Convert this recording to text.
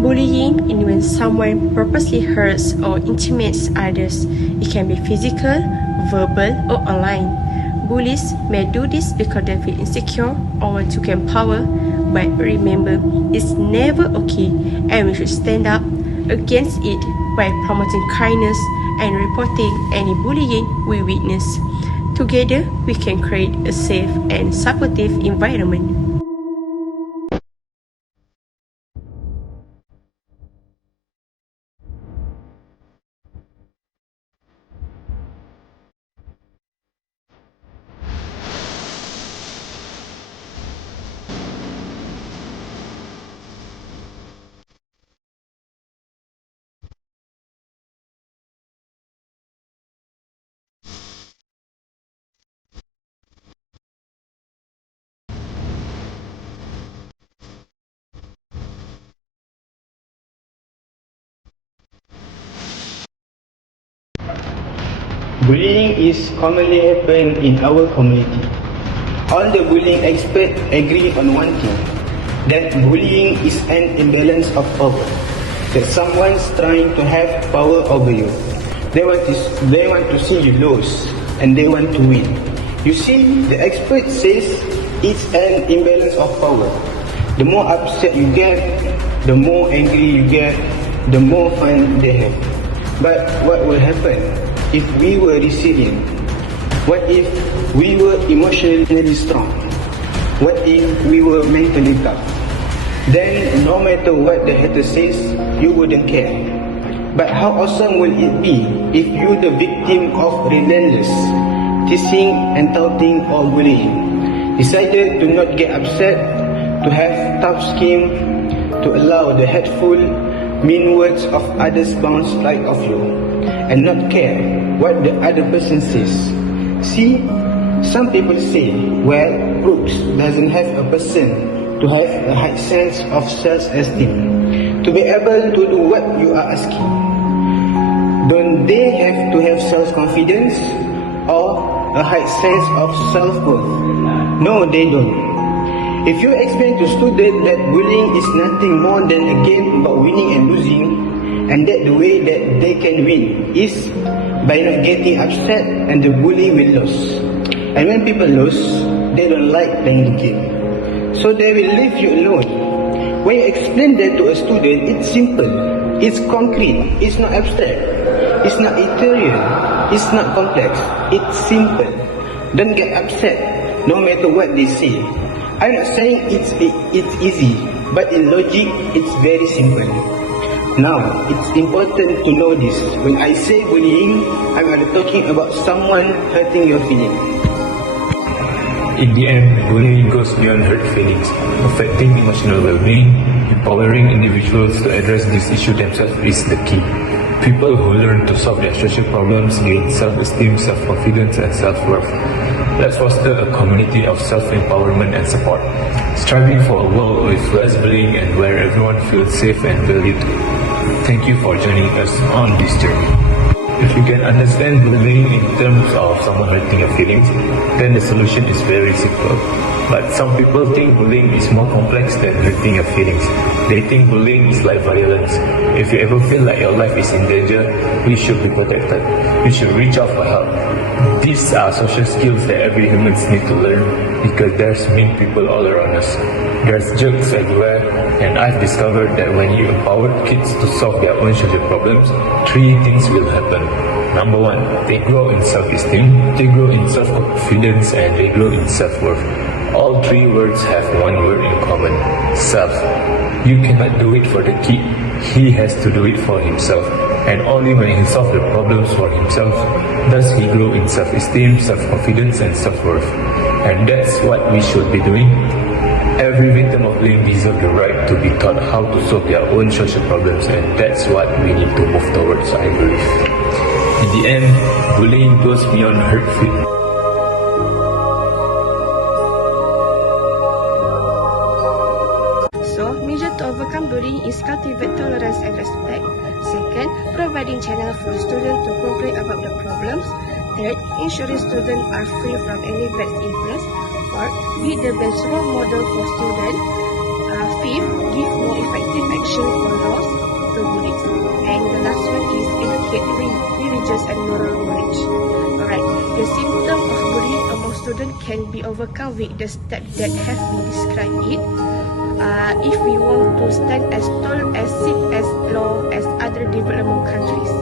Bullying is when someone purposely hurts or intimidates others. It can be physical, verbal, or online. Bullies may do this because they feel insecure or want to gain power, but remember, it's never okay and we should stand up against it by promoting kindness and reporting any bullying we witness. Together, we can create a safe and supportive environment. Bullying is commonly happen in our community. All the bullying experts agree on one thing, that bullying is an imbalance of power, that someone's trying to have power over you. They want to see you lose and they want to win. You see, the expert says it's an imbalance of power. The more upset you get, the more angry you get, the more fun they have. But what will happen if we were resilient? What if we were emotionally strong? What if we were mentally tough? Then no matter what the hater says, you wouldn't care. But how awesome will it be if you're the victim of relentless teasing and taunting or bullying, decided to not get upset, to have tough skin, to allow the hurtful, mean words of others bounce right off you, and not care what the other person says. See, some people say, well, Brooks doesn't have a person to have a high sense of self-esteem, to be able to do what you are asking. Don't they have to have self-confidence or a high sense of self-worth? No, they don't. If you explain to students that bullying is nothing more than a game about winning and losing, and that the way that they can win is by not getting upset and the bully will lose. And when people lose, they don't like playing the game, so they will leave you alone. When you explain that to a student, it's simple, it's concrete, it's not abstract, it's not ethereal, it's not complex, it's simple. Don't get upset no matter what they say. I'm not saying it's easy, but in logic, it's very simple. Now, it's important to know this. When I say bullying, I'm not talking about someone hurting your feelings. In the end, bullying goes beyond hurt feelings, affecting emotional well-being. Empowering individuals to address this issue themselves is the key. People who learn to solve their social problems gain self-esteem, self-confidence, and self-worth. Let's foster a community of self-empowerment and support, striving for a world with less bullying and where everyone feels safe and valued. Thank you for joining us on this journey. If you can understand bullying in terms of someone hurting your feelings, then the solution is very simple. But some people think bullying is more complex than hurting your feelings. They think bullying is like violence. If you ever feel like your life is in danger, you should be protected. You should reach out for help. These are social skills that every human needs to learn, because there's mean people all around us. There's jerks everywhere, and I've discovered that when you empower kids to solve their own social problems, 3 things will happen. Number 1, they grow in self-esteem, they grow in self-confidence, and they grow in self-worth. All 3 words have one word in common: self. You cannot do it for the kid, he has to do it for himself. And only when he solves the problems for himself does he grow in self-esteem, self-confidence, and self-worth. And that's what we should be doing. Every victim of bullying deserves the right to be taught how to solve their own social problems, and that's what we need to move towards, I believe. In the end, bullying goes beyond hurtful. So, measure to overcome bullying is cultivate tolerance and respect. Second, providing channel for students to complain about the problems. Third, ensuring students are free from any bad influence. Fourth, be the best role model for students. fifth, give more effective action for laws to bullies. And the last one is educate religious and moral knowledge. Alright, the symptom of bullying among students can be overcome with the steps that have been described. If we want to stand as tall as long as other developing countries.